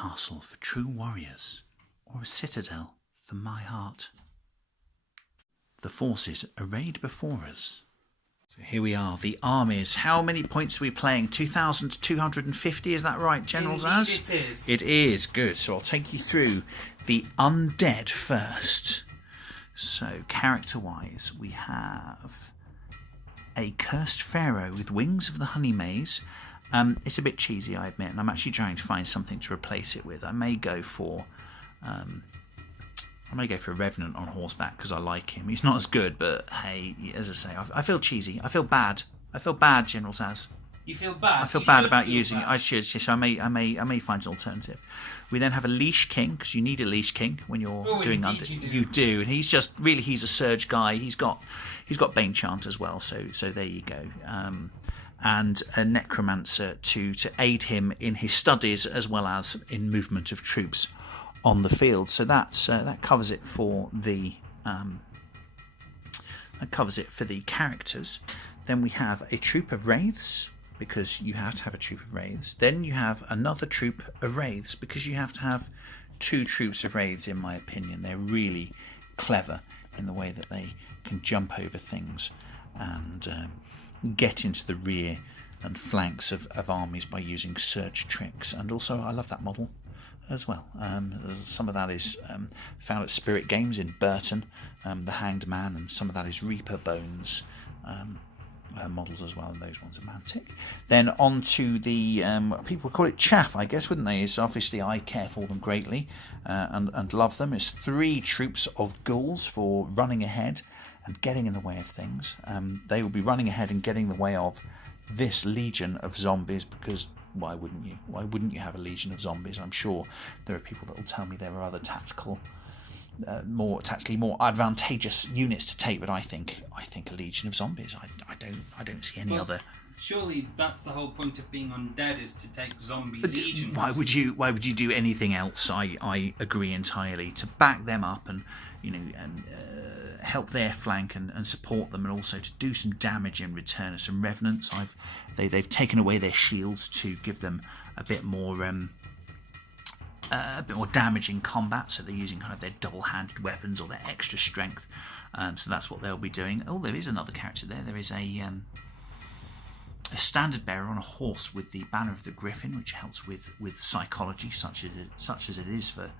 castle for true warriors, or a citadel for my heart? The forces arrayed before us. So here we are, the armies. How many points are we playing? 2,250, is that right, General Zaz? It is. It is, good. So I'll take you through the undead first. So, character-wise, we have a cursed pharaoh with wings of the honey maze. It's a bit cheesy, I admit, and I'm actually trying to find something to replace it with. I may go for Revenant on horseback because I like him. He's not as good, but hey, as I say, I feel cheesy. I feel bad. I feel bad, General Zaz. You feel bad? I feel bad about using it. I should, so I may find an alternative. We then have a Leash King, because you need a Leash King when you're doing Undead. You do, and he's a Surge guy. He's got Bane Chant as well, so there you go. And a Necromancer to aid him in his studies as well as in movement of troops on the field. So that covers it for the characters. Then we have a troop of wraiths, because you have to have a troop of wraiths. Then you have another troop of wraiths, because you have to have two troops of wraiths, in my opinion. They're really clever in the way that they can jump over things and get into the rear and flanks of armies by using search tricks. And also, I love that model as well. Some of that is found at Spirit Games in Burton, the Hanged Man, and some of that is Reaper Bones models as well, and those ones are Mantic. Then on to the people would call it chaff, I guess, wouldn't they? It's obviously I care for them greatly and love them. It's 3 troops of ghouls for running ahead and getting in the way of things. They will be running ahead and getting in the way of this legion of zombies, because why wouldn't you? Why wouldn't you have a legion of zombies? I'm sure there are people that will tell me there are other more advantageous units to take, but I think a legion of zombies. I don't see any other. Surely that's the whole point of being undead, is to take zombie legions. Why would you do anything else? I agree entirely. To back them up and help their flank and support them, and also to do some damage in return. Some revenants, they've taken away their shields to give them a bit more damage in combat, so they're using kind of their double-handed weapons or their extra strength. So that's what they'll be doing. Oh, there is another character there. There is a standard bearer on a horse with the banner of the Griffin, which helps with psychology, such as it is for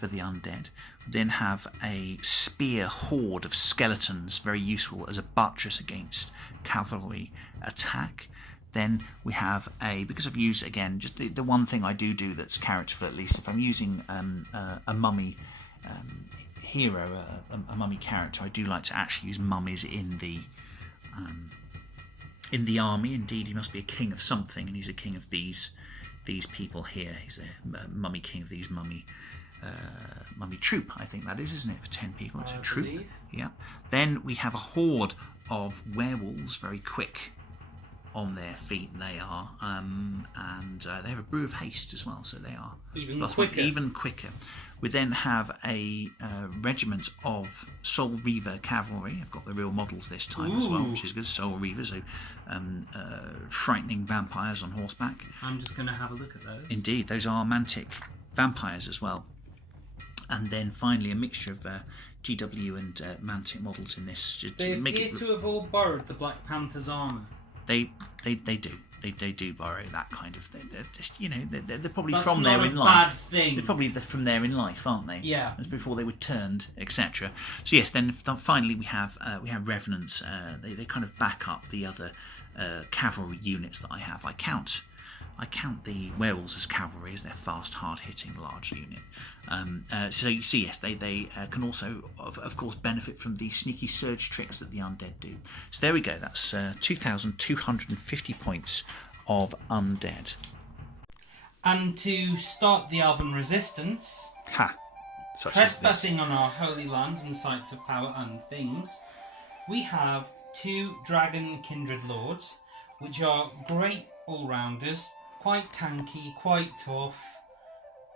the undead. We then have a spear horde of skeletons, very useful as a buttress against cavalry attack. Then we have because I've used, again, just the one thing I do that's characterful, at least, if I'm using a mummy hero, a mummy character, I do like to actually use mummies in the army. Indeed, he must be a king of something, and he's a king of these people here. He's a mummy king of these mummy troop, I think that is, isn't it, for 10 people? It's a troop. Believe. Yeah. Then we have a horde of werewolves, very quick on their feet they are, and they have a brew of haste as well, so they are even quicker. We then have a regiment of Soul Reaver cavalry. I've got the real models this time as well, which is good. Soul Reaver, so frightening vampires on horseback. I'm just going to have a look at those. Indeed, those are Mantic vampires as well. And then finally a mixture of GW and Mantic models in this. They appear to have all borrowed the Black Panther's armour. They do. They do borrow that kind of thing. They're just, they're probably That's from not there a in bad life. thing. They're probably from there in life, aren't they? Yeah. As before they were turned, etc. So yes, then finally we have revenants. They kind of back up the other cavalry units that I have. I count the werewolves as cavalry, as their fast, hard-hitting, large unit. So you see, yes, they can also, of course, benefit from the sneaky surge tricks that the undead do. So there we go. That's 2,250 points of undead. And to start the Elven resistance, trespassing on our holy lands and sites of power and things, we have 2 dragon kindred lords, which are great all-rounders. Quite tanky, quite tough,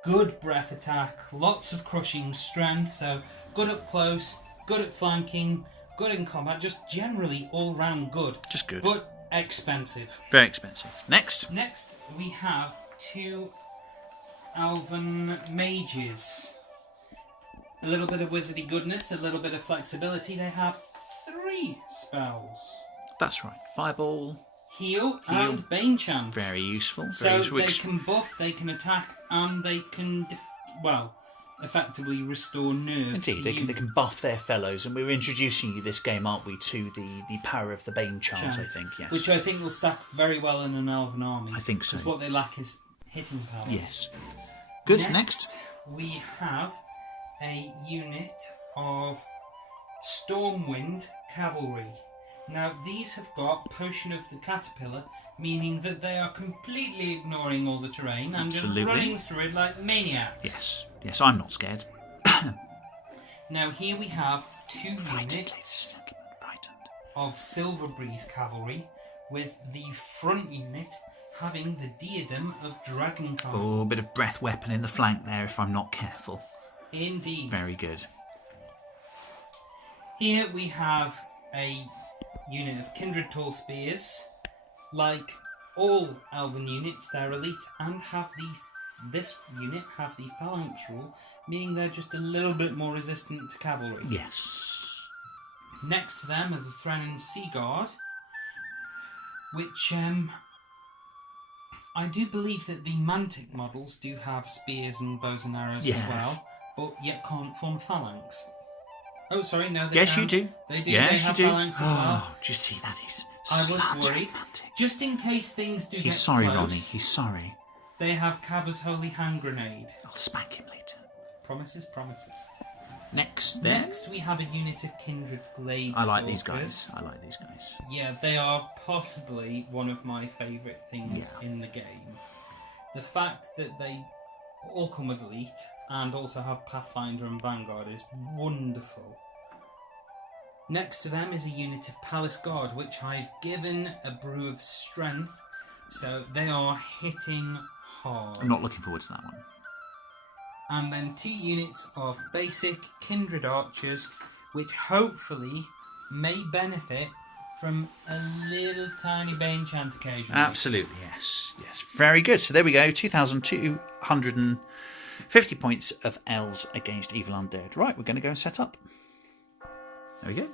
good breath attack, lots of crushing strength, so good up close, good at flanking, good in combat, just generally all round good. Just good. But expensive. Very expensive. Next we have 2 Elven mages. A little bit of wizardy goodness, a little bit of flexibility. They have 3 spells. That's right. Fireball, Heal, and Bane Chant. Very useful. So they can buff, they can attack, and they can, effectively restore nerve. Indeed, they can buff their fellows, and we're introducing you this game, aren't we, to the power of the Bane Chant, I think, yes. Which I think will stack very well in an Elven army. I think so. Because what they lack is hitting power. Yes. Good, next. We have a unit of Stormwind Cavalry. Now, these have got Potion of the Caterpillar, meaning that they are completely ignoring all the terrain and just running through it like maniacs. Yes, I'm not scared. Now, here we have 2 units of Silverbreeze Cavalry, with the front unit having the diadem of Dragonkind. Oh, a bit of breath weapon in the flank there if I'm not careful. Indeed. Very good. Here we have a unit of Kindred Tall Spears. Like all Elven units, they're elite and have this unit have the Phalanx rule, meaning they're just a little bit more resistant to cavalry. Yes. Next to them are the Threnin Sea Guard, which I do believe that the Mantic models do have spears and bows and arrows as well, but yet can't form phalanx. Oh, sorry, no, they Yes, can. you do. They do. Yes, they have you do. phalanx as well. Oh, do you see that? He's I was worried. Mantic. Just in case things do get He's sorry, close, Ronnie. He's sorry. They have Cabba's Holy Hand Grenade. I'll spank him later. Promises, promises. Next, we have a unit of Kindred Glade I like Stalkers. these guys. I like these guys. Yeah, they are possibly one of my favourite things in the game. The fact that they all come with Elite and also have Pathfinder and Vanguard is wonderful. Next to them is a unit of Palace Guard, which I've given a brew of strength, so they are hitting hard. I'm not looking forward to that one. And then 2 units of basic Kindred Archers, which hopefully may benefit from a little tiny Bane Chant occasionally. Absolutely, yes. Yes, very good. So there we go, 2,250 points of Elves against Evil Undead. Right, we're going to go and set up. There we go.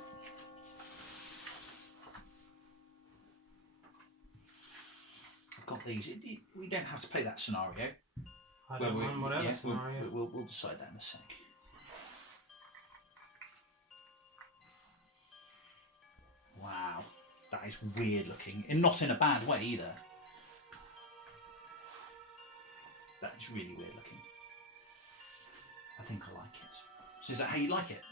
I've got these. We don't have to play that scenario. I don't mind whatever scenario. We'll decide that in a sec. Wow, that is weird looking, and not in a bad way either. That is really weird looking. I think I like it. So is that how you like it?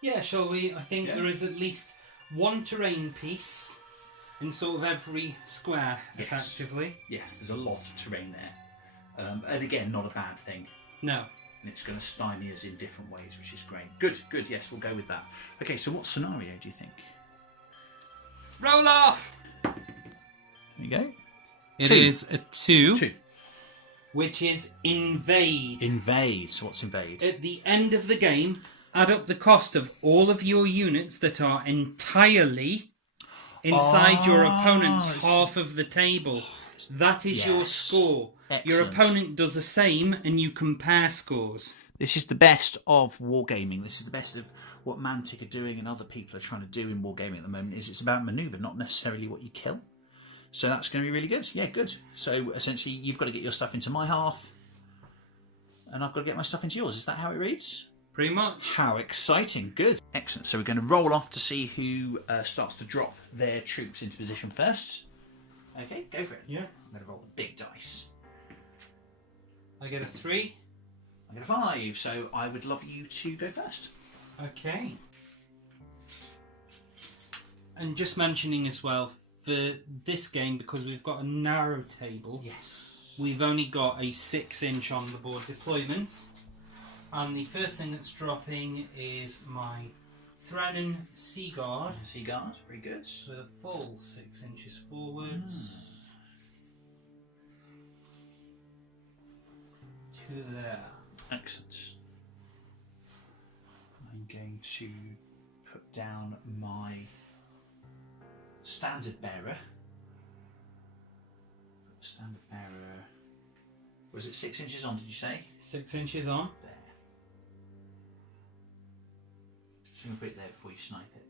Yeah, shall we? I think there is at least one terrain piece in sort of every square, effectively. Yes, there's a lot of terrain there. And again, not a bad thing. No. And it's going to stymie us in different ways, which is great. Good, yes, we'll go with that. Okay, so what scenario do you think? Roll off! There you go. It is a 2. 2. Which is invade. Invade. So what's invade? At the end of the game, add up the cost of all of your units that are entirely inside your opponent's half of the table. That is your score. Excellent. Your opponent does the same, and you compare scores. This is the best of wargaming. This is the best of what Mantic are doing and other people are trying to do in wargaming at the moment. Is it's about manoeuvre, not necessarily what you kill. So that's going to be really good. Yeah, good. So essentially, you've got to get your stuff into my half, and I've got to get my stuff into yours. Is that how it reads? Pretty much. How exciting. Good. Excellent. So we're going to roll off to see who starts to drop their troops into position first. Okay, go for it. Yeah. I'm going to roll the big dice. I get a 3. I get a 5, so I would love you to go first. Okay. And just mentioning as well, for this game, because we've got a narrow table, we've only got a 6-inch on the board deployment. And the first thing that's dropping is my Threnin Sea Guard. Sea Guard, very good. With a full 6 inches forwards. To there. Excellent. I'm going to put down my standard bearer. Was it 6 inches on, did you say? 6 inches on. There. Sing a bit there before you snipe it.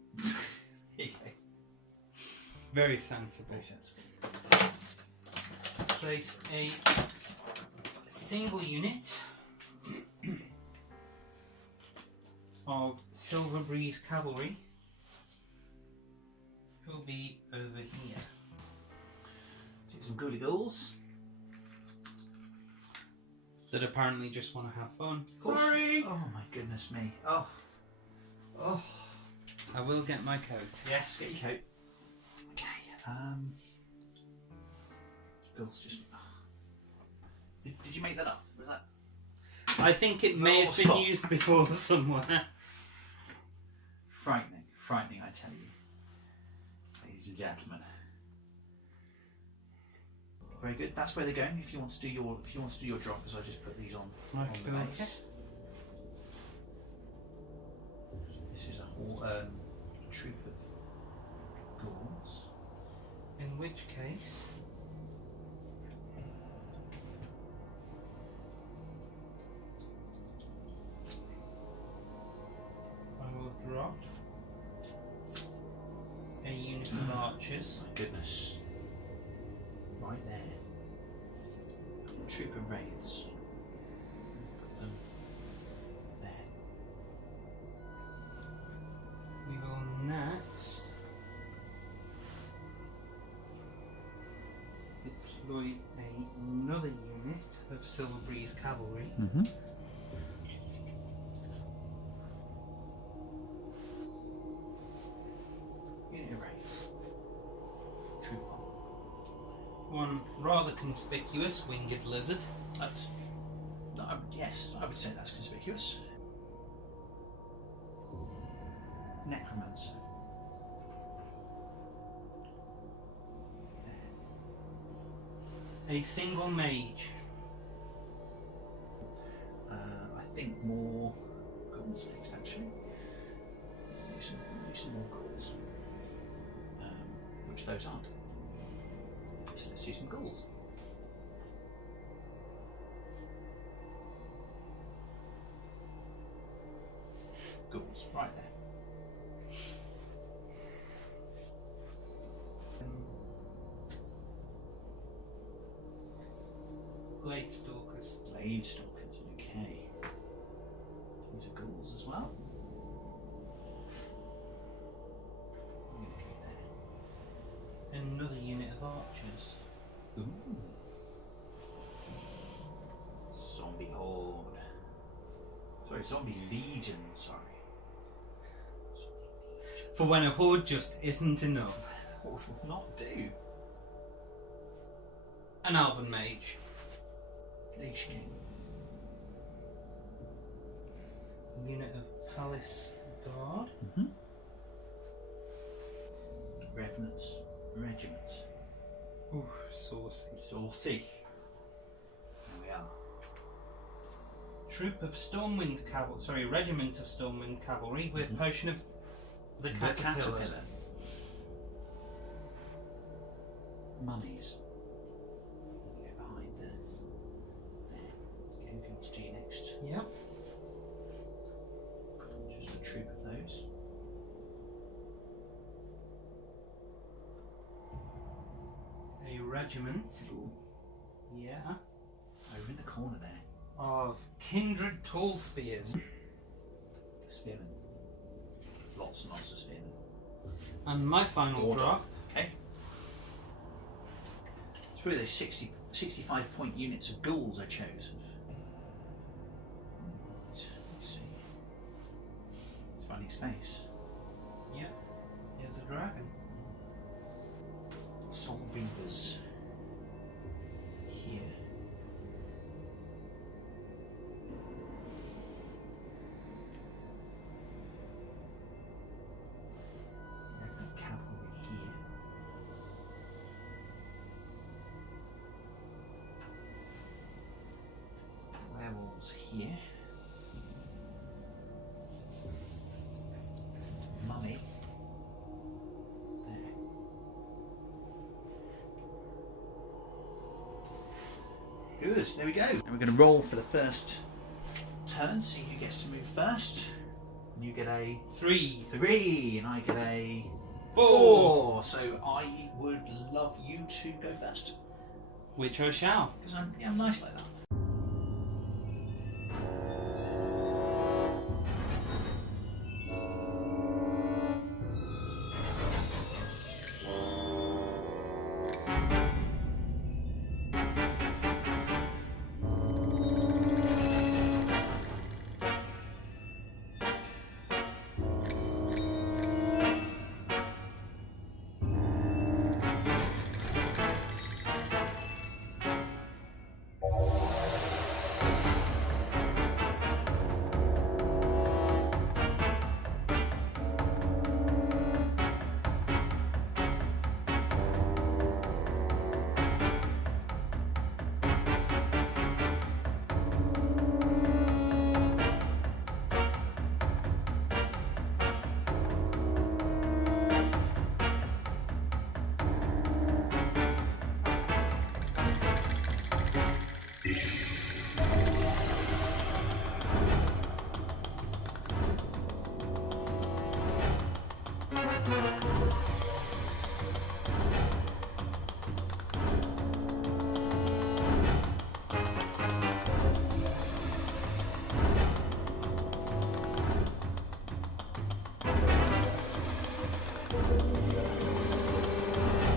Here you go. Very sensible. Very sensible. Place a single unit of Silver Breeze Cavalry, who will be over here. Do some goody ghouls. That apparently just want to have fun. Sorry! Oh my goodness me. Oh. Oh. I will get my coat. Yes, get your coat. Okay. Ghouls just... Did you make that up? Was that... I think it may have been used before somewhere. Frightening. Frightening, I tell you. Ladies and gentlemen. Very good. That's where they're going. If you want to do your drop, as I just put these on the base. This is a whole troop of ghouls. In which case, I will drop a unit of archers. My goodness. Right there. A troop of wraiths. Put them there. We will next deploy another unit of Silver Breeze Cavalry. Mm-hmm. Unit of wraiths. Troop on. One rather conspicuous winged lizard. That's... yes, I would say that's conspicuous. Necromancer. There. A single mage. I think more ghouls next, actually. Use some more ghouls. Which those aren't. So let's do some ghouls. Ghouls, right there. Blade Stalkers. Blade Stalkers, okay. These are ghouls as well. I'm going to go there. Another unit of archers. Ooh. Zombie horde. Sorry, zombie legion, sorry. For when a horde just isn't enough. What will not do? An Elven mage. Lich King. Unit of Palace Guard. Mm-hmm. Revenants. Regiment. Ooh, saucy. Saucy. There we are. Troop of Stormwind Cavalry. Sorry, Regiment of Stormwind Cavalry with Potion of the Caterpillar. Mummies. Get behind there. Anything else to do next? Yep. Just a troop of those. A regiment. Ooh. Yeah. Over in the corner there. Of Kindred Tall Spears. Spearmen. Lots and lots of spearmen. And my final draft. Okay. It's really those 65 point units of ghouls I chose. Let's see. It's finding space. Yep. Here's a dragon. Soul Reavers. Here. Revenant Cavalry here. Werewolves here. Mummy. There. Good, there we go. And we're going to roll for the first turn, see who gets to move first. And you get a 3. 3, and I get a 4. So I would love you to go first. Which I shall. Because I'm nice like that.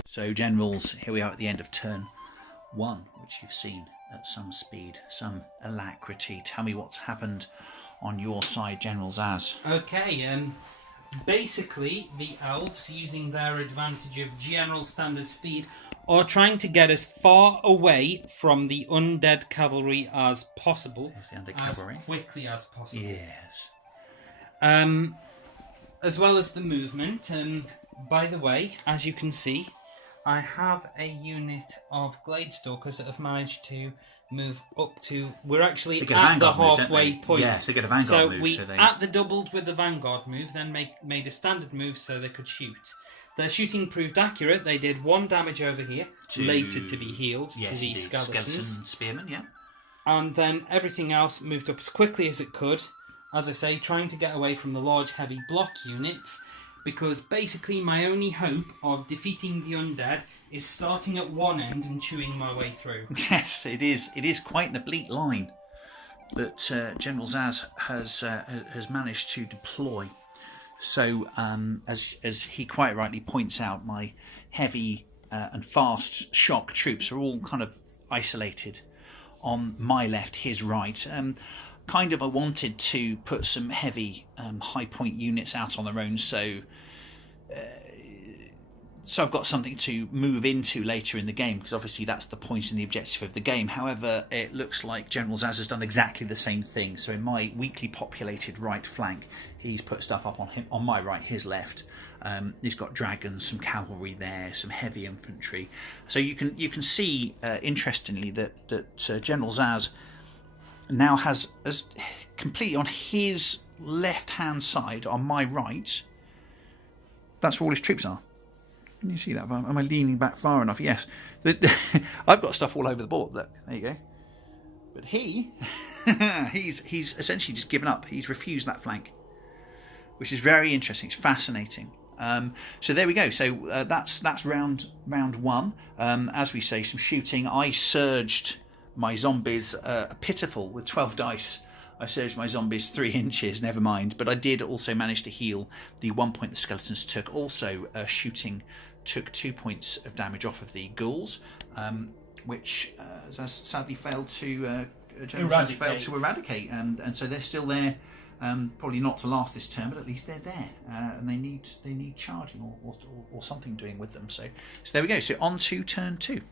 So generals, here we are at the end of turn 1, which you've seen at some speed, some alacrity. Tell me what's happened on your side, General Zaz. Okay, basically the elves, using their advantage of general standard speed, are trying to get as far away from the undead cavalry as possible. There's the undead cavalry. As quickly as possible. Yes. As well as the movement. By the way, as you can see, I have a unit of Glade Stalkers that have managed to move up to... We're actually at the halfway point. Yes, they get a Vanguard move. So we, at the doubled with the Vanguard move, then made a standard move so they could shoot. Their shooting proved accurate. They did 1 damage over here, later to be healed to the skeletons. Skeleton spearmen, yeah. And then everything else moved up as quickly as it could. As I say, trying to get away from the large heavy block units, because basically my only hope of defeating the undead is starting at one end and chewing my way through. Yes, it is. It is quite an oblique line that General Zaz has managed to deploy. So, as he quite rightly points out, my heavy and fast shock troops are all kind of isolated on my left, his right. I wanted to put some heavy high point units out on their own, so I've got something to move into later in the game, because obviously that's the point and the objective of the game. However, it looks like General Zaz has done exactly the same thing. So in my weakly populated right flank, he's put stuff up on my right, his left. He's got dragons, some cavalry there, some heavy infantry. So you can see, interestingly, that General Zaz now has completely on his left-hand side, on my right, that's where all his troops are. Can you see that? Am I leaning back far enough? Yes. I've got stuff all over the board. Look, there you go. But he's essentially just given up. He's refused that flank, which is very interesting. It's fascinating. So there we go. So that's round 1. As we say, some shooting. I surged my zombies a pitiful with 12 dice. I surged my zombies 3 inches, never mind. But I did also manage to heal the 1 point the skeletons took. Also, shooting took 2 points of damage off of the ghouls, which sadly failed to eradicate. And so they're still there. Probably not to last this turn, but at least they're there, and they need charging or something doing with them. So there we go. So on to turn 2.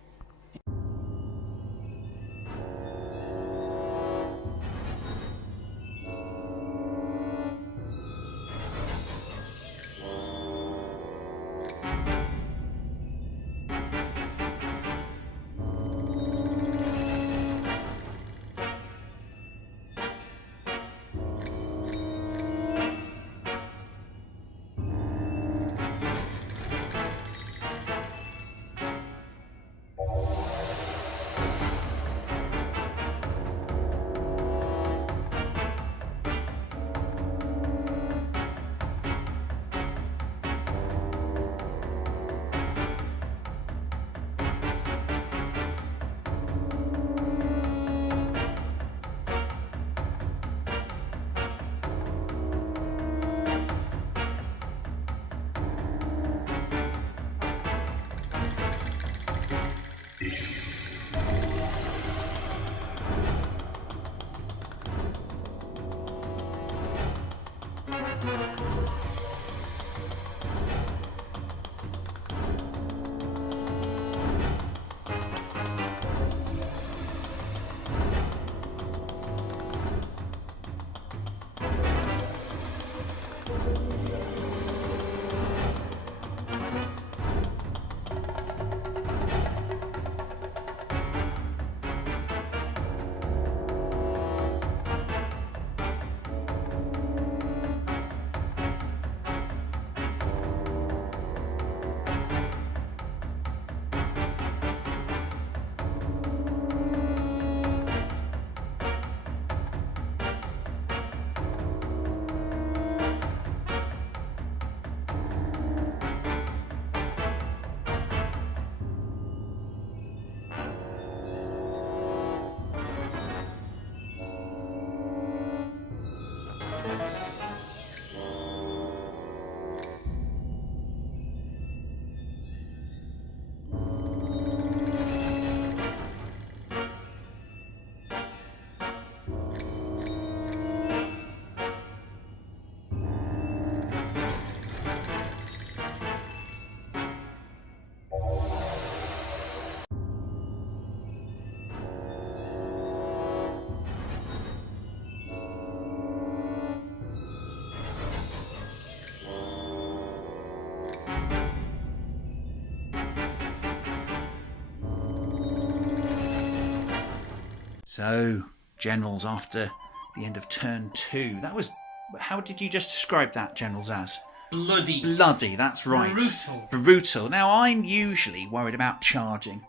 So, generals, after the end of turn 2, that was... How did you just describe that, generals, as? Bloody. Bloody, that's right. Brutal. Brutal. Now, I'm usually worried about charging.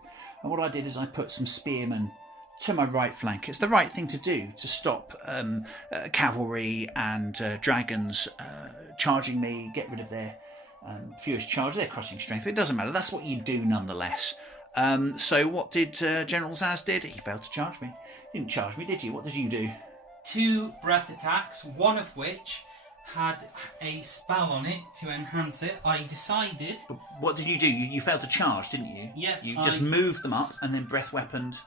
And what I did is I put some spearmen to my right flank. It's the right thing to do to stop cavalry and dragons charging me, get rid of their fewest charge, their crushing strength. It doesn't matter. That's what you do nonetheless. So what did General Zaz did? He failed to charge me. You didn't charge me, did you? What did you do? 2 breath attacks, one of which had a spell on it to enhance it. I decided... But what did you do? You failed to charge, didn't you? Yes, You just moved them up and then breath weaponed.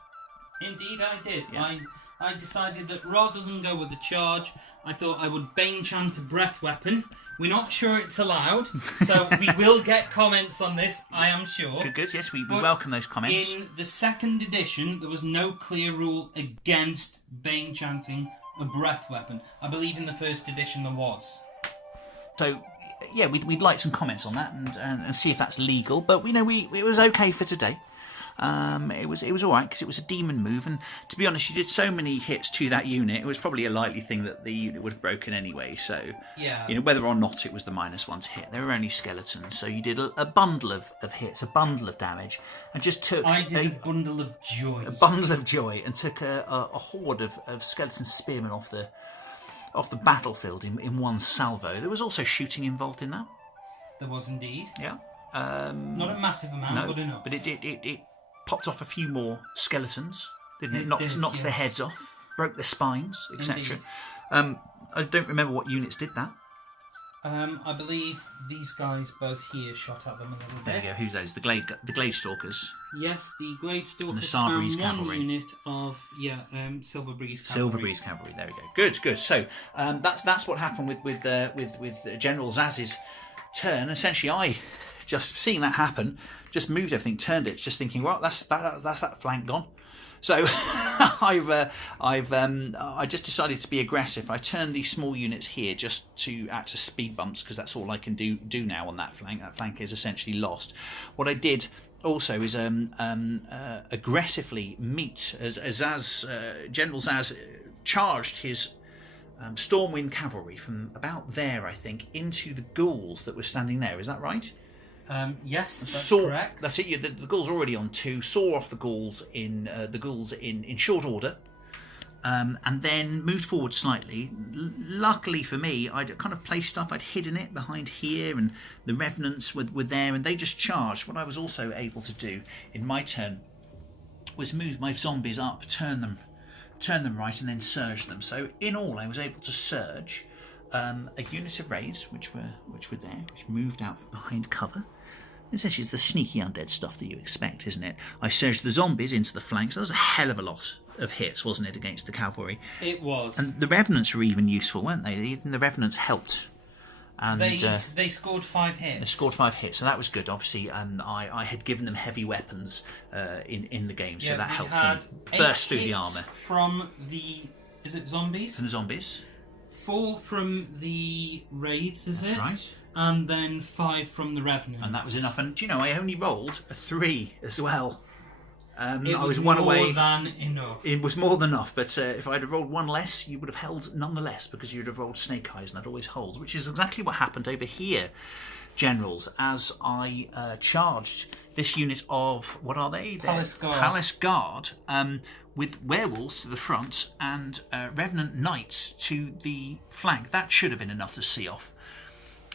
Indeed, I did. Yeah. I decided that rather than go with a charge, I thought I would Bane chant a breath weapon. We're not sure it's allowed, so we will get comments on this, I am sure. Good, yes, we welcome those comments. In the 2nd edition, there was no clear rule against Bane chanting a breath weapon. I believe in the 1st edition there was. So, yeah, we'd like some comments on that and see if that's legal. But it was okay for today. It was all right because it was a demon move, and to be honest, you did so many hits to that unit. It was probably a likely thing that the unit would have broken anyway. So, yeah, whether or not it was the -1 to hit, they were only skeletons. So you did a bundle of hits, a bundle of damage, and just took. I did a bundle of joy. A bundle of joy, and took a horde of skeleton spearmen off the battlefield in one salvo. There was also shooting involved in that. There was indeed. Yeah. Not a massive amount, but enough. But it popped off a few more skeletons, didn't it? Knocked their heads off, broke their spines, etc. I don't remember what units did that. I believe these guys both here shot at them a little bit. There you go. Who's those? The Glade Stalkers. Yes, the Glade Stalkers and the Starbreeze and Cavalry. One unit of Silver Breeze Cavalry. Silver Breeze Cavalry. There we go. Good. So that's what happened with General Zaz's turn. Essentially, I just seeing that happen, just moved everything, turned it, just thinking, well, that's that flank gone. So I just decided to be aggressive. I turned these small units here just to act as speed bumps because that's all I can do now on that flank. That flank is essentially lost. What I did also is aggressively meet as General Zaz charged his Stormwind cavalry from about there, I think, into the ghouls that were standing there. Is that right? Yes, that's correct. That's it. The ghouls are already on 2. Saw off the ghouls in short order, and then moved forward slightly. Luckily for me, I'd kind of placed stuff. I'd hidden it behind here, and the revenants were there, and they just charged. What I was also able to do in my turn was move my zombies up, turn them right, and then surge them. So in all, I was able to surge a unit of raids, which were there, which moved out behind cover. Essentially, it's the sneaky undead stuff that you expect, isn't it? I surged the zombies into the flanks. That was a hell of a lot of hits, wasn't it, against the cavalry? It was. And the revenants were even useful, weren't they? Even the revenants helped. And they scored 5 hits. They scored 5 hits, so that was good. Obviously, I had given them heavy weapons in the game, so that helped them burst through the armour. From the... Is it zombies? From the zombies. 4 from the raids, is it? That's right. And then 5 from the revenants. And that was enough. And do you know, I only rolled a 3 as well. I was one away. More than enough. It was more than enough, but if I'd have rolled 1 less, you would have held nonetheless, because you'd have rolled snake eyes, and that always holds, which is exactly what happened over here, generals, as I charged this unit of, what are they? Palace Guard. Palace Guard, with werewolves to the front and revenant knights to the flank. That should have been enough to see off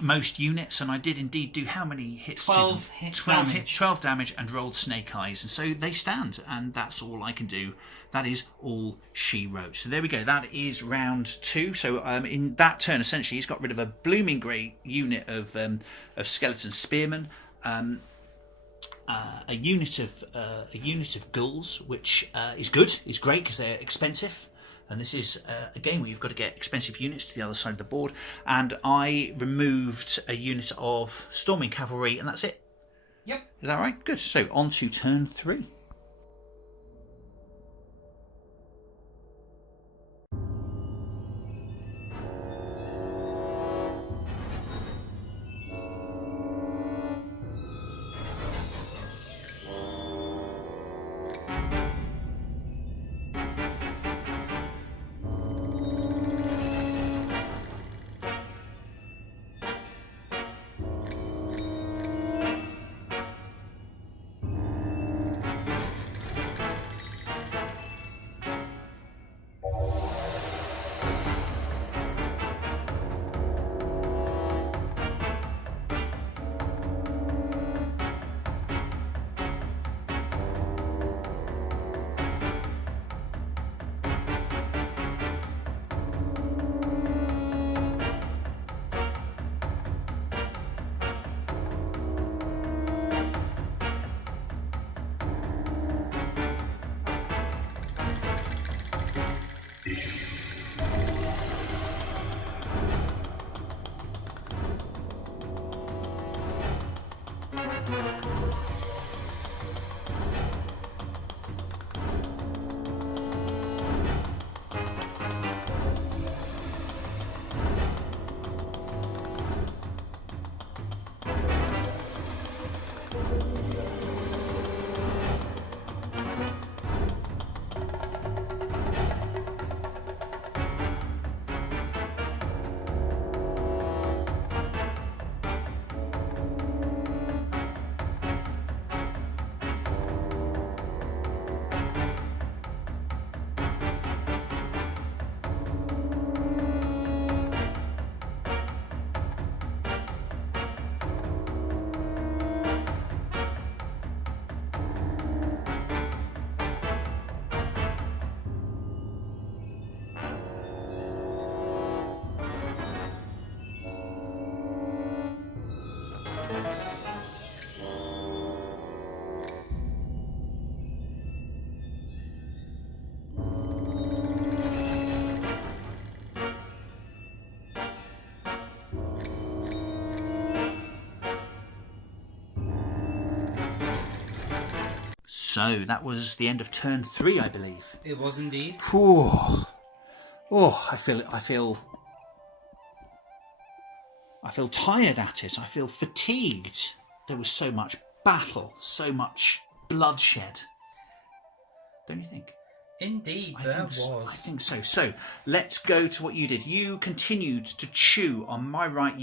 most units, and I did indeed do how many hits? 12 hits. 12 damage, and rolled snake eyes, and so they stand, and that's all I can do. That is all she wrote. So there we go. That is round 2. So in that turn, essentially, he's got rid of a blooming great unit of skeleton spearmen, a unit of ghouls, which is good. Is great because they're expensive. And this is a game where you've got to get expensive units to the other side of the board. And I removed a unit of storming cavalry, and that's it. Yep. Is that right? Good. So on to turn 3. So that was the end of turn 3, I believe. It was indeed. Oh, I feel tired at it. I feel fatigued. There was so much battle, so much bloodshed. Don't you think? Indeed, there was. I think so. So let's go to what you did. You continued to chew on my right,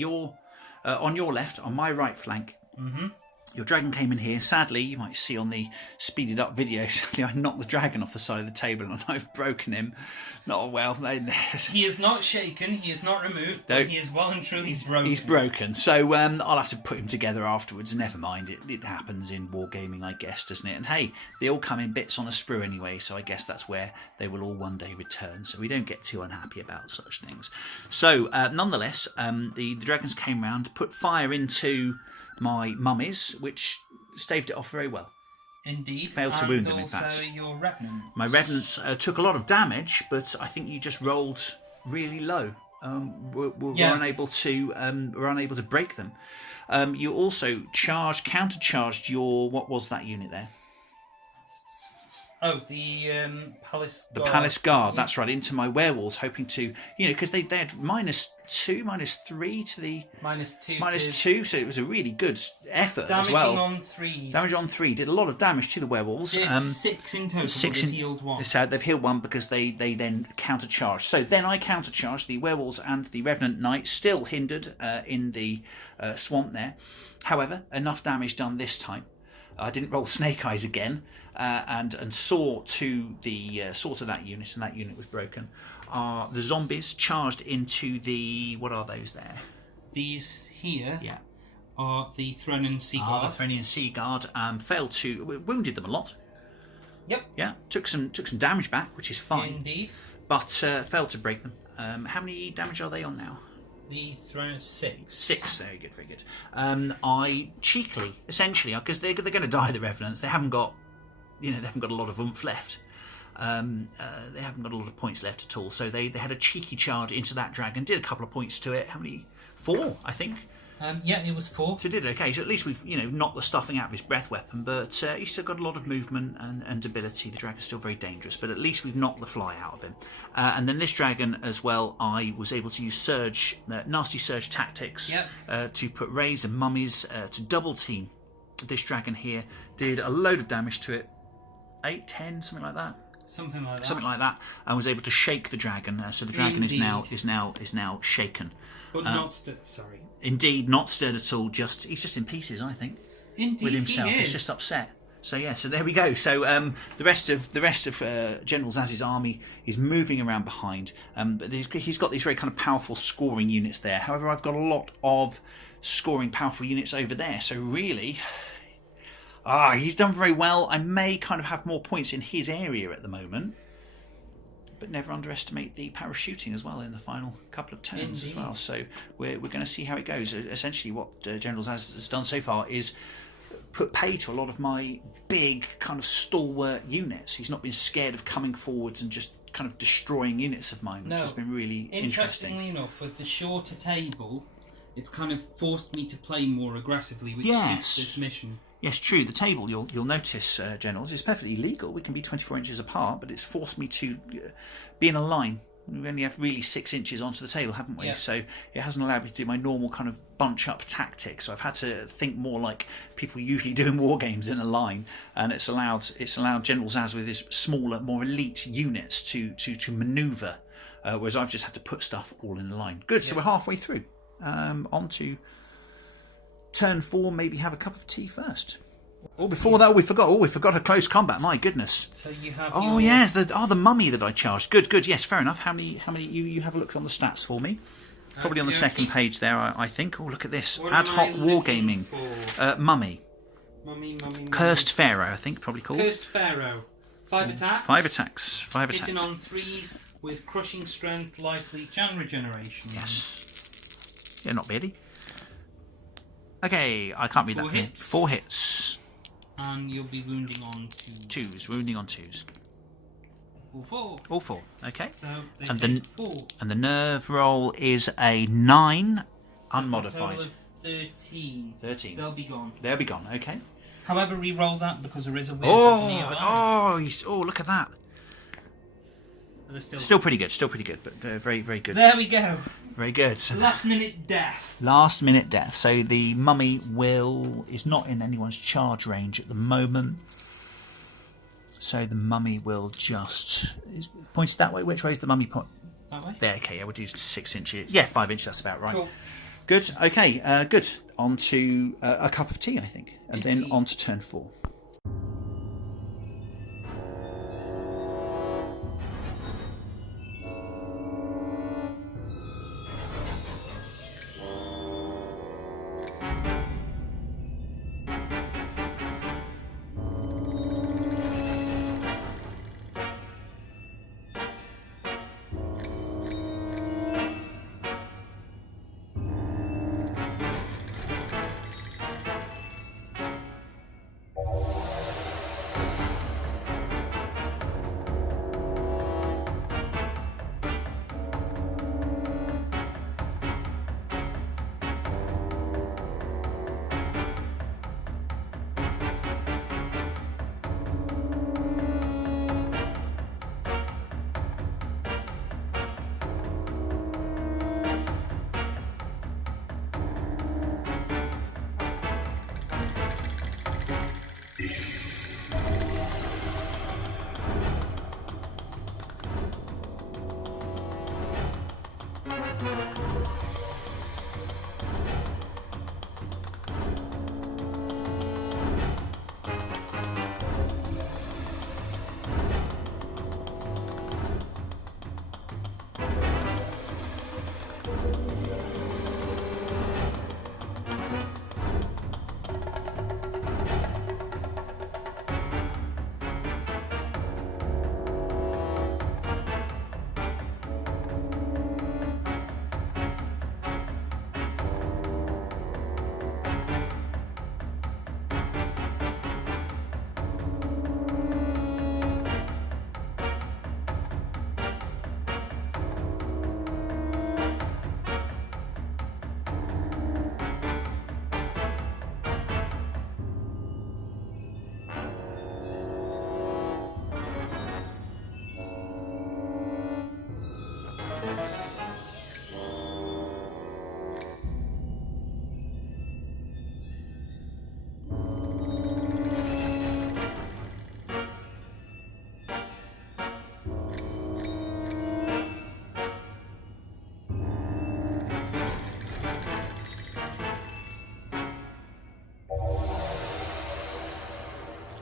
on your left, on my right flank. Mm-hmm. Your dragon came in here. Sadly, you might see on the speeded up video, sadly I knocked the dragon off the side of the table and I've broken him. Not well. He is not shaken, he is not removed, but he is well and truly broken. He's broken. So I'll have to put him together afterwards. Never mind. It happens in wargaming, I guess, doesn't it? And hey, they all come in bits on a sprue anyway, so I guess that's where they will all one day return. So we don't get too unhappy about such things. So nonetheless, the dragons came round, put fire into my mummies, which staved it off very well. Indeed. Failed to wound them, in fact. Also your revenants. My revenants took a lot of damage, but I think you just rolled really low. We're unable to break them. You also countercharged your, what was that unit there? Oh, the Palace Guard. The Palace Guard, that's right, into my werewolves, hoping to, because they had -2, -3 to the... -2, so it was a really good effort as well. Damage on 3, did a lot of damage to the werewolves. Did 6 in total, they've healed 1. So they've healed 1 because they then countercharged. So then I countercharged the werewolves and the Revenant Knight, still hindered in the swamp there. However, enough damage done this time. I didn't roll Snake Eyes again, and saw to that unit, and that unit was broken. The zombies charged into the... What are those there? These here Yeah. are the Thronian Sea Guard. The Thronian Sea Guard failed to... Wounded them a lot. Yep. Yeah, took some damage back, which is fine. Indeed. But failed to break them. How many damage are they on now? The Throne 6. 6, very good, very good. I cheekily, essentially, because they're going to die, the Revenants. They haven't got, they haven't got a lot of oomph left. They haven't got a lot of points left at all. So they had a cheeky charge into that dragon, did a couple of points to it. How many? 4, I think. Yeah, it was 4. So it did okay. So at least we've knocked the stuffing out of his breath weapon, but he's still got a lot of movement and ability. The dragon's still very dangerous, but at least we've knocked the fly out of him. And then this dragon as well, I was able to use nasty surge tactics to put rays and mummies to double team this dragon here. Did a load of damage to it, 8, 10, something like that. Something like that. And was able to shake the dragon. So the dragon is now shaken. But not sorry. Indeed, not stirred at all. He's just in pieces, I think. Indeed, with himself. He is. He's just upset. So yeah, so there we go. So the rest of General Zaz's army is moving around behind. But he's got these very kind of powerful scoring units there. However, I've got a lot of scoring powerful units over there. So really, he's done very well. I may kind of have more points in his area at the moment. But never underestimate the parachuting as well in the final couple of turns. Indeed. As well. So we're going to see how it goes. Essentially, what General Zaz has done so far is put pay to a lot of my big kind of stalwart units. He's not been scared of coming forwards and just kind of destroying units of mine, which has been really interesting. Interestingly enough, with the shorter table, it's kind of forced me to play more aggressively, which suits this mission. Yes, true. The table, you'll notice, Generals, is perfectly legal. We can be 24 inches apart, but it's forced me to be in a line. We only have really 6 inches onto the table, haven't we? Yeah. So it hasn't allowed me to do my normal kind of bunch-up tactics. So I've had to think more like people usually do in war games in a line, and it's allowed General Zaz with his smaller, more elite units to manoeuvre, whereas I've just had to put stuff all in a line. Good. Yeah. So we're halfway through. On to turn 4, maybe have a cup of tea first. Before that, we forgot a close combat. My goodness. So you have. The mummy that I charged. Good. Yes, fair enough. How many? You have a look on the stats for me. Probably on the second page there, I think. Oh, look at this. Ad hoc wargaming. Mummy. Mummy. Cursed Pharaoh, I think, probably called. Cursed Pharaoh. 5 attacks. 5 attacks. Hitting on 3s with crushing strength, life leech, and regeneration. Yes. Yeah, not bad. Okay, I can't read that. Hits. 4 hits. And you'll be wounding on 2s. Wounding on 2s. All 4. Okay. So and 4. And the nerve roll is a 9, so unmodified. A total of 13. 13. They'll be gone. They'll be gone. Okay. However, re-roll that because there is a wizard nearby. Look at that. Still pretty good, but very, very good. There we go. Very good. Last minute death. Last minute death. So the mummy is not in anyone's charge range at the moment. So the mummy will just points that way. Which way is the mummy point? That way. There. Okay. Yeah, we'll do 6 inches. Yeah, 5 inches. That's about right. Cool. Good. Okay. Good. On to a cup of tea, I think, and then on to turn 4.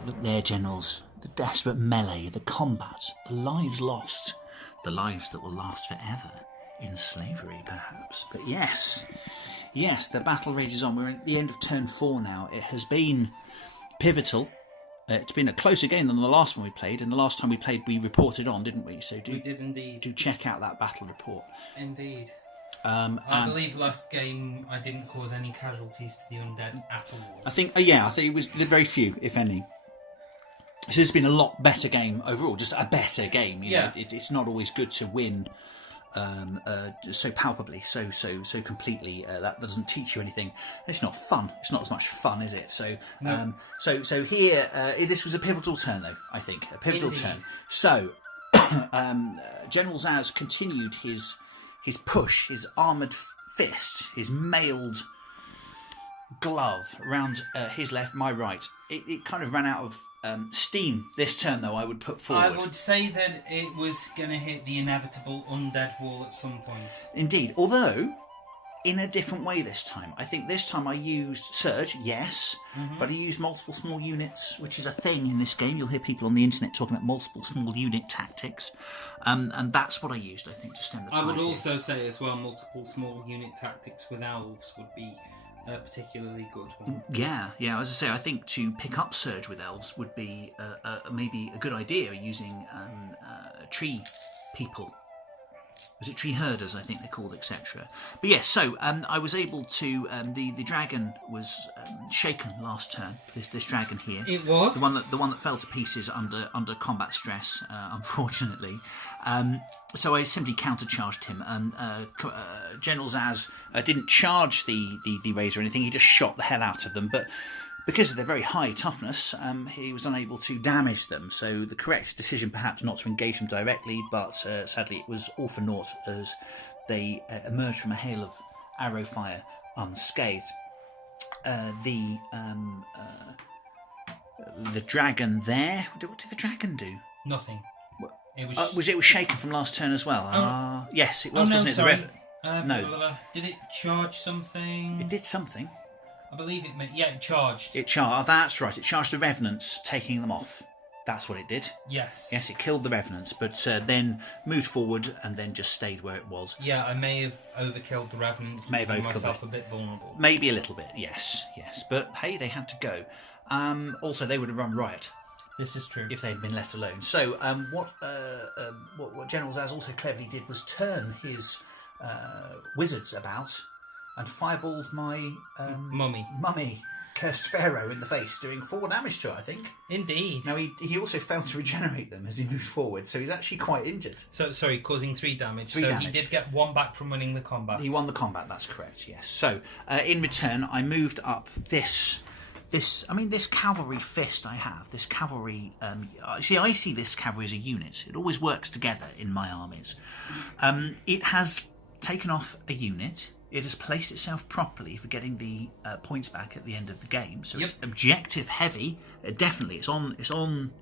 Look there, generals. The desperate melee, the combat, the lives lost, the lives that will last forever. In slavery, perhaps. But yes, the battle rages on. We're at the end of turn 4 now. It has been pivotal. It's been a closer game than the last one we played, and the last time we played we reported on, didn't we? So we did indeed. Do check out that battle report. Indeed. I believe last game I didn't cause any casualties to the undead at all. I think it was very few, if any. So it's been a lot better game overall, just a better game. You know, it's not always good to win so palpably, so completely. That doesn't teach you anything. It's not fun. It's not as much fun, is it? So no. So here, this was a pivotal turn, though. I think a pivotal turn. So General Zaz continued his push, his armoured fist, his mailed glove around his left, my right. It kind of ran out of steam this turn, though, I would put forward. I would say that it was going to hit the inevitable undead wall at some point. Indeed, although in a different way this time. I think this time I used Surge, yes, but I used multiple small units, which is a thing in this game. You'll hear people on the internet talking about multiple small unit tactics, and that's what I used, I think, to stem the tide. I would also say as well, multiple small unit tactics with Elves would be a particularly good one. Yeah. As I say, I think to pick up Surge with Elves would be maybe a good idea, using tree people. Was it tree herders, I think they're called, etc. But yes, so I was able to... the dragon was shaken last turn, this dragon here. It was? The one that fell to pieces under combat stress, unfortunately. So I simply countercharged him. General Zaz didn't charge the rays or anything, he just shot the hell out of them. But because of their very high toughness, he was unable to damage them. So the correct decision perhaps not to engage them directly, but sadly it was all for naught as they emerged from a hail of arrow fire unscathed. The dragon there, what did the dragon do? Nothing. It was shaken from last turn as well. Yes, it was, wasn't it? Sorry. No. Did it charge something? It did something. I believe it meant... Yeah, it charged. That's right. It charged the Revenants, taking them off. That's what it did. Yes. Yes, it killed the Revenants, but then moved forward and then just stayed where it was. Yeah, I may have overkilled the Revenants, making myself a bit vulnerable. Maybe a little bit, yes. But hey, they had to go. Also, they would have run riot. This is true. If they had been left alone. So what General Zaz also cleverly did was turn his wizards about and fireballed my mummy, cursed pharaoh, in the face, doing 4 damage to it, I think. Indeed. Now, he also failed to regenerate them as he moved forward, so he's actually quite injured. So, sorry, causing 3 damage. 3 damage. He did get 1 back from winning the combat. He won the combat, that's correct, yes. So, in return, I moved up this cavalry fist I have, this cavalry... I see this cavalry as a unit. It always works together in my armies. It has taken off a unit. it has placed itself properly for getting the points back at the end of the game. So it's objective heavy. Definitely, it's on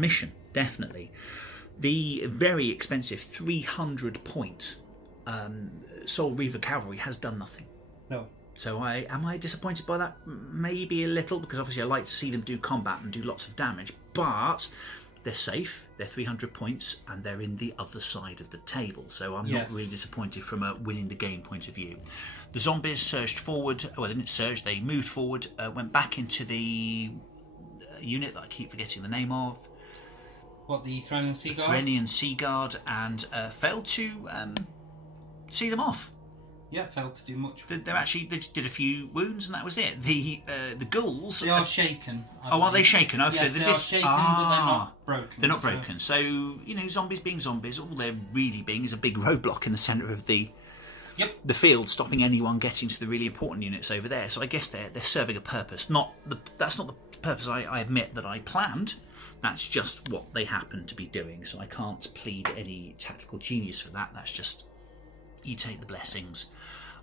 mission. Definitely, the very expensive 300 point Soul Reaver Cavalry has done nothing. No. So am I disappointed by that? Maybe a little, because obviously I like to see them do combat and do lots of damage, but they're safe, they're 300 points, and they're in the other side of the table, so I'm not really disappointed from a winning the game point of view. The zombies surged forward, well, they didn't surge, they moved forward, went back into the unit that I keep forgetting the name of. What, the Threnian Sea Guard? Threnian Sea Guard, and failed to see them off. Yeah, failed to do much. They just did a few wounds and that was it. The ghouls... They are shaken. Are they shaken? Okay, yes, they are shaken, but they're not broken. They're not broken. So, zombies being zombies, all they're really being is a big roadblock in the centre of the field, stopping anyone getting to the really important units over there. So I guess they're serving a purpose. That's not the purpose I admit that I planned. That's just what they happen to be doing. So I can't plead any tactical genius for that. That's just... you take the blessings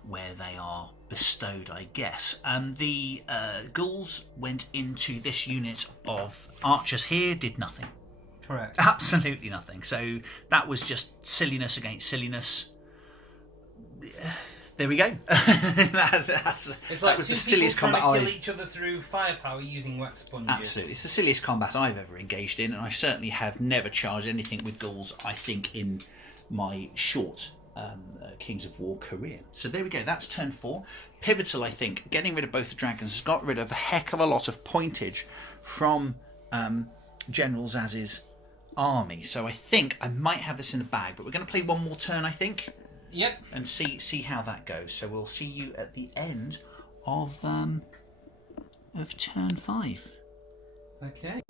where they are bestowed, I guess. The ghouls went into this unit of archers here, did nothing. Correct. Absolutely nothing. So that was just silliness against silliness. There we go. It's like that was two the silliest people combat trying to kill each other through firepower using wet sponges. Absolutely. It's the silliest combat I've ever engaged in, and I certainly have never charged anything with ghouls, I think, in my short Kings of War career. So there we go, that's turn 4. Pivotal, I think, getting rid of both the dragons has got rid of a heck of a lot of pointage from General Zaz's army. So I think I might have this in the bag, but we're going to play one more turn, I think. Yep. And see how that goes. So we'll see you at the end of turn 5. Okay.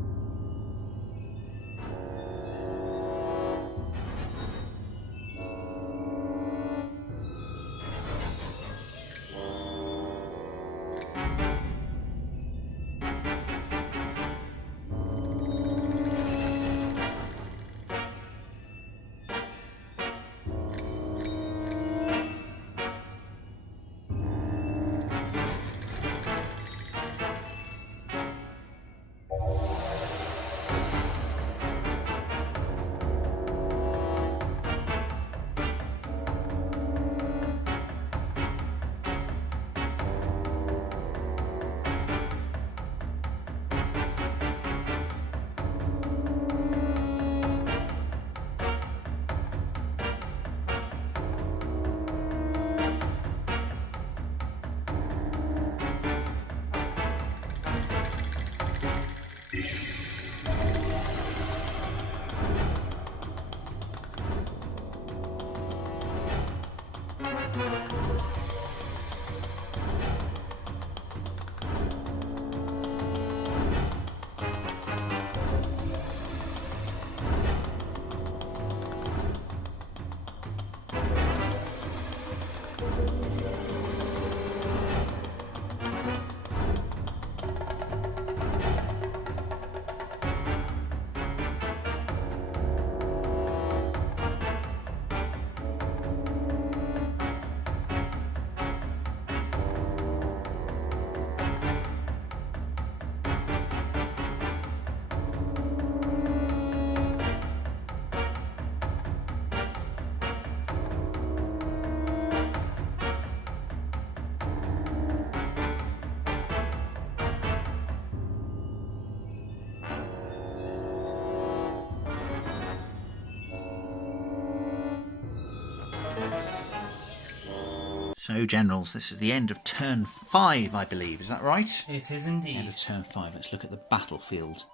So, generals, this is the end of turn 5, I believe. Is that right? It is indeed. End of turn 5. Let's look at the battlefield.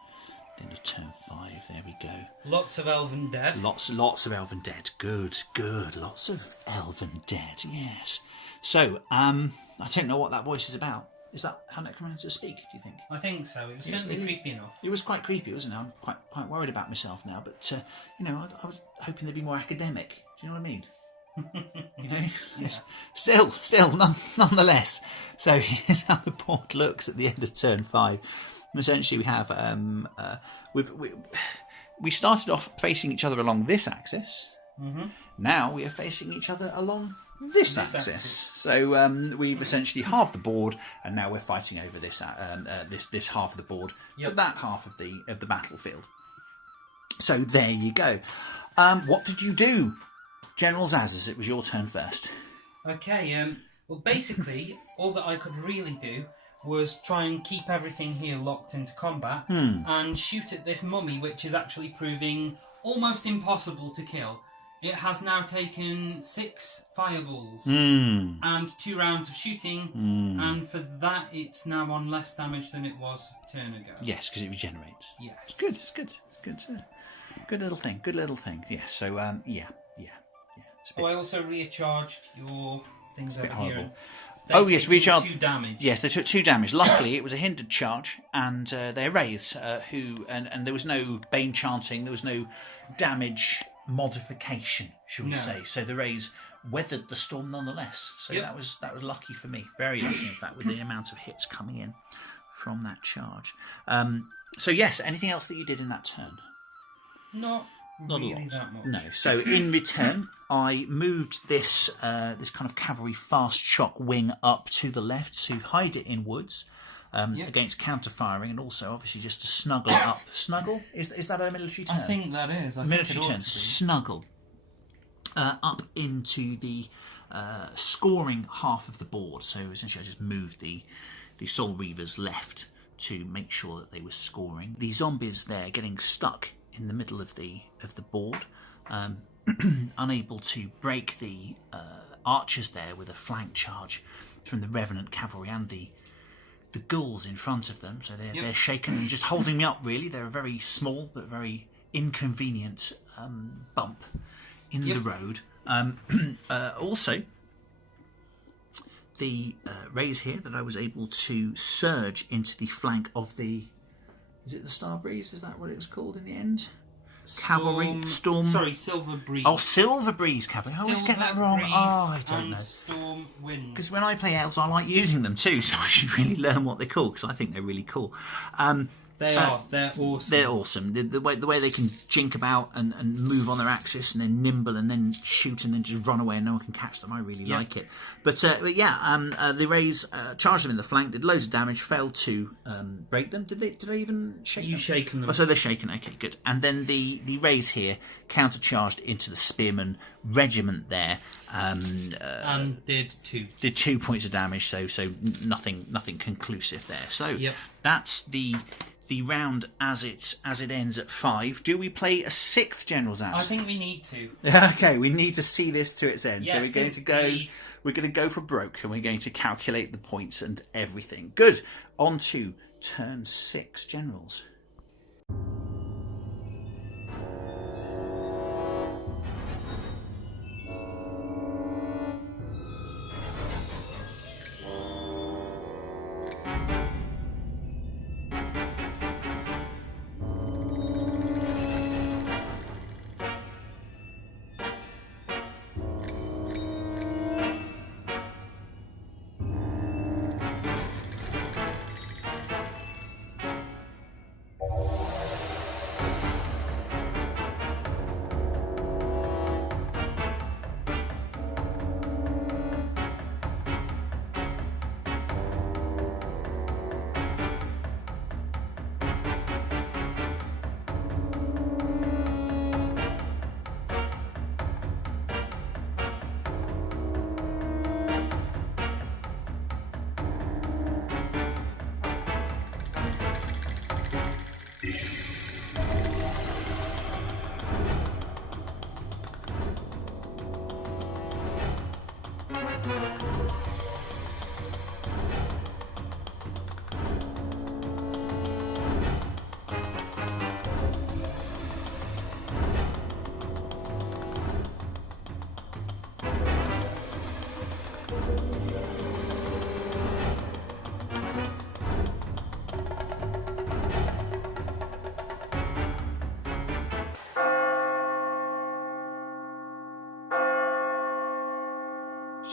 End of turn 5. There we go. Lots of Elven dead. Lots of Elven dead. Good. Lots of Elven dead. Yes. So, I don't know what that voice is about. Is that how necromancers speak, do you think? I think so. It was certainly creepy enough. It was quite creepy, wasn't it? I'm quite worried about myself now. But, I was hoping they'd be more academic. Do you know what I mean? Still, nonetheless. So here's how the board looks at the end of turn 5. Essentially, we have we started off facing each other along this axis. Mm-hmm. Now we are facing each other along this axis. So we've essentially halved the board, and now we're fighting over this this half of the board to that half of the battlefield. So there you go. What did you do, General Zazas? It was your turn first. Okay. Well, basically, all that I could really do was try and keep everything here locked into combat and shoot at this mummy, which is actually proving almost impossible to kill. It has now taken 6 fireballs and 2 rounds of shooting, and for that it's now on less damage than it was a turn ago. Yes, because it regenerates. Yes. It's good. Good little thing. Yeah, so, yeah. I also recharged your things over horrible. here. Yes, recharge. 2 damage. Yes, they took 2 damage. Luckily, it was a hindered charge, and they're wraiths and there was no bane chanting, there was no damage modification, shall we say. So the wraiths weathered the storm nonetheless. So that was lucky for me. Very lucky, in fact, with the amount of hits coming in from that charge. So yes, anything else that you did in that turn? Not really that much. No. So in return, I moved this this kind of cavalry fast shock wing up to the left to hide it in woods against counter firing, and also obviously just to snuggle up. Snuggle? Is that a military term? I think that is. Military term. Snuggle up into the scoring half of the board. So essentially, I just moved the Soul Reavers left to make sure that they were scoring. The zombies there getting stuck in the middle of the board, unable to break the archers there with a flank charge from the Revenant cavalry and the ghouls in front of them. So they're shaken and just holding me up. Really, they're a very small but very inconvenient bump in the road. Also, the raise here that I was able to surge into the flank of the. Is it the Star Breeze? Is that what it was called in the end? Cavalry Storm. Sorry, Silver Breeze. Oh, Silver Breeze Cavalry. I always get that wrong. I don't know. Storm Wind. Because when I play elves, I like using them too, so I should really learn what they're called because I think they're really cool. They are. They're awesome. They're awesome. The way they can jink about and move on their axis, and then nimble, and then shoot, and then just run away, and no one can catch them. I really like it. But yeah, the rays charged them in the flank, did loads of damage, failed to break them. Did they even shake them? You shaken them. Oh, so they're shaken. Okay, good. And then the rays here countercharged into the spearman regiment there, and did 2. Did 2 points of damage. So nothing conclusive there. So that's the round as it ends at 5. Do we play a 6th, General Zaz? I think we need to. Okay, we need to see this to its end. So we're going to go for broke, and we're going to calculate the points and everything. Good. On to turn 6, Generals.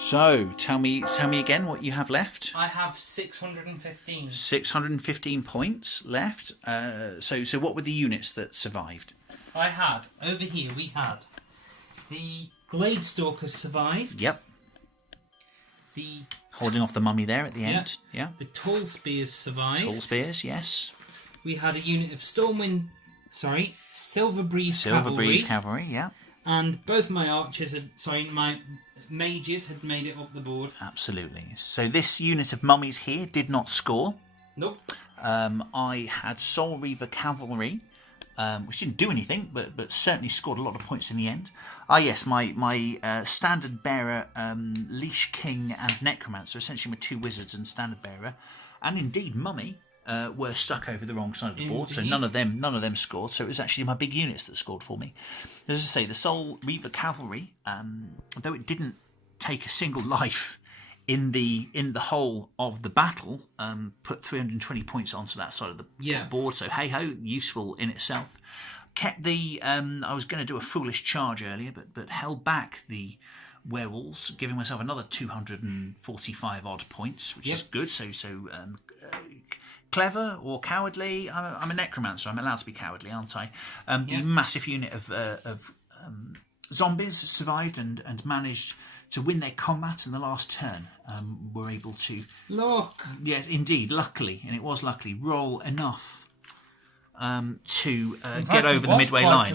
So, tell me again what you have left. I have 615. 615 points left. So what were the units that survived? Over here we had the Gladestalkers survived. Yep. Holding off the mummy there at the end. Yeah. The tall spears survived. Tall spears, yes. We had a unit of Silver Breeze Cavalry, yeah. And both my my mages had made it up the board. Absolutely. So this unit of mummies here did not score. Nope. I had Soul Reaver Cavalry, which didn't do anything, but certainly scored a lot of points in the end. Yes, my Standard Bearer, Leash King and Necromancer, essentially my 2 wizards and Standard Bearer, and indeed Mummy, were stuck over the wrong side of the board, so none of them scored. So it was actually my big units that scored for me. As I say, the Soul Reaver Cavalry, though it didn't take a single life in the whole of the battle, put 320 points onto that side of the board. So hey ho, useful in itself. Kept the I was going to do a foolish charge earlier, but held back the werewolves, giving myself another 245 odd points, which is good. So clever or cowardly? I'm a necromancer. I'm allowed to be cowardly, aren't I? The massive unit of zombies survived and managed to win their combat in the last turn. Were able to yes, indeed, luckily, and it was luckily, roll enough to get over the midway line.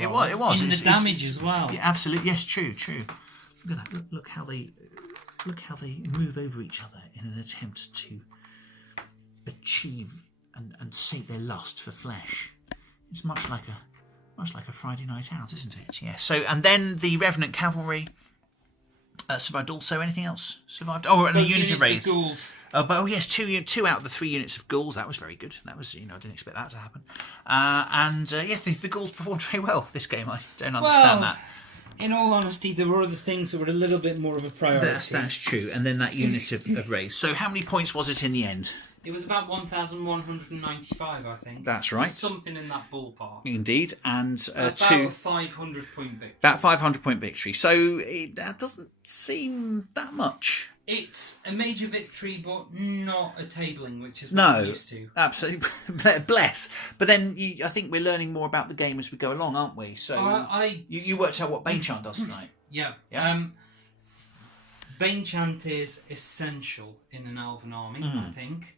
It was in the damage as well. Yeah, absolutely, yes, true. Look at that. Look how they move over each other in an attempt to achieve and sate their lust for flesh. It's much like a Friday night out, isn't it? Yeah. So, and then the Revenant Cavalry survived also. Anything else survived? Oh, and the unit of raids. Yes, two out of the 3 units of ghouls. That was very good. That was, I didn't expect that to happen. The ghouls performed very well this game. I don't understand that. In all honesty, there were other things that were a little bit more of a priority. That's true. And then that unit of raids. So how many points was it in the end? It was about 1,195, I think. That's right. Something in that ballpark. Indeed. And about a 500-point victory. About 500-point victory. So that doesn't seem that much. It's a major victory, but not a tabling, which is what I'm used to. Absolutely. Bless. But then I think we're learning more about the game as we go along, aren't we? So you worked out what Banechant does tonight. Yeah. Banechant is essential in an Elven army, I think.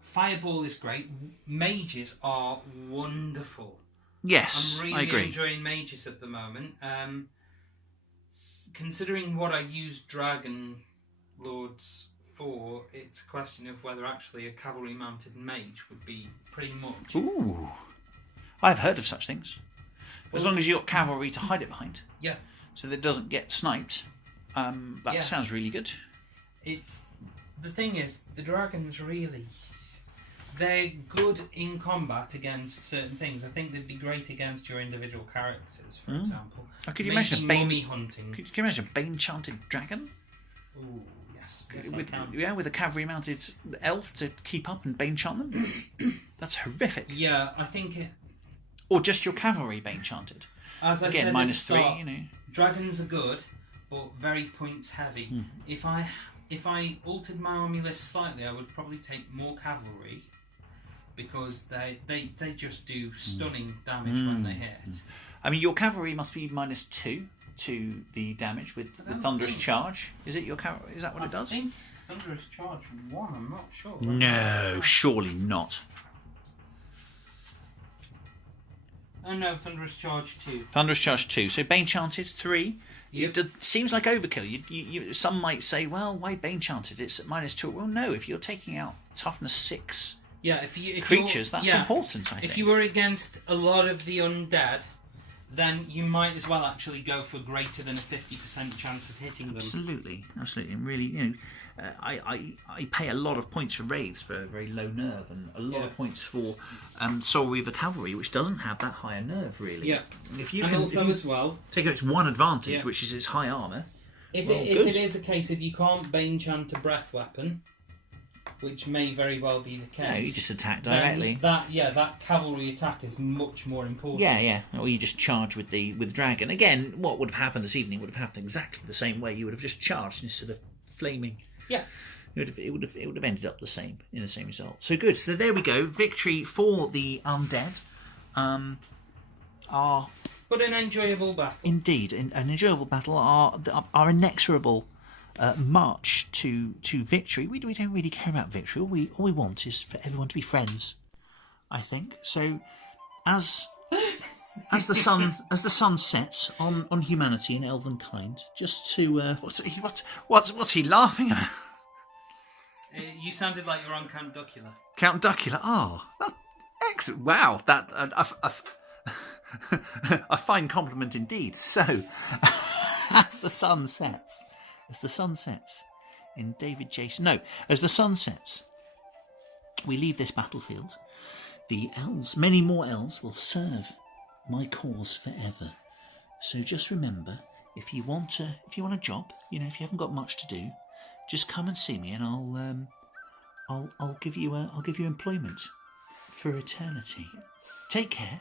Fireball is great. Mages are wonderful. Yes, I'm really enjoying mages at the moment. Considering what I use Dragon Lords for, it's a question of whether actually a cavalry-mounted mage would be pretty much. Ooh, I've heard of such things. As long as you've got cavalry to hide it behind. Yeah. So that it doesn't get sniped. That sounds really good. The thing is, the dragons they're good in combat against certain things. I think they'd be great against your individual characters, for example. Could you imagine mummy hunting? Could you imagine a Bane-chanted dragon? Ooh, yes I can. Yeah, with a cavalry-mounted elf to keep up and Bane-chant them? That's horrific. Yeah, I think it... Or just your cavalry Bane-chanted. As I said minus at the start, 3, dragons are good, but very points heavy. If I altered my army list slightly, I would probably take more cavalry, because they just do stunning damage when they hit. I mean, your cavalry must be minus 2 to the damage with Thunderous Charge. Is it your cavalry? Is that what it does? I think Thunderous Charge 1, I'm not sure. No, surely not. Oh no, Thunderous Charge 2. Thunderous Charge 2. So Bane-chanted 3. Yep. It seems like overkill. Some might say, well, why Bane-chanted? It's at minus 2. Well, no, if you're taking out toughness 6 creatures, that's important, I think. If you were against a lot of the undead, then you might as well actually go for greater than a 50% chance of hitting them. Absolutely. And really, I pay a lot of points for wraiths for a very low nerve, and a lot of points for Soul Reaver Cavalry, which doesn't have that higher nerve, really. Yeah. As well, take its one advantage, which is its high armour. If it is a case of you can't Bane-chant a breath weapon, which may very well be the case. No, you just attack directly. That cavalry attack is much more important. Yeah. Or you just charge with dragon. Again, what would have happened this evening would have happened exactly the same way. You would have just charged instead of flaming. Yeah. It would have ended up the same result. So good. So there we go. Victory for the undead. But an enjoyable battle. Indeed, an enjoyable battle. Our inexorable march to victory. We don't really care about victory. All we want is for everyone to be friends, I think. So as the sun sets on humanity and elven kind, just to what's he laughing at? You sounded like you're on Count Duckula. Count Duckula. Oh, excellent! Wow, that a fine compliment indeed. So, as the sun sets in David Jason. No, as the sun sets, we leave this battlefield. The elves, many more elves, will serve my cause forever. So just remember, if you want a job, if you haven't got much to do, just come and see me, and I'll give you employment for eternity. Take care.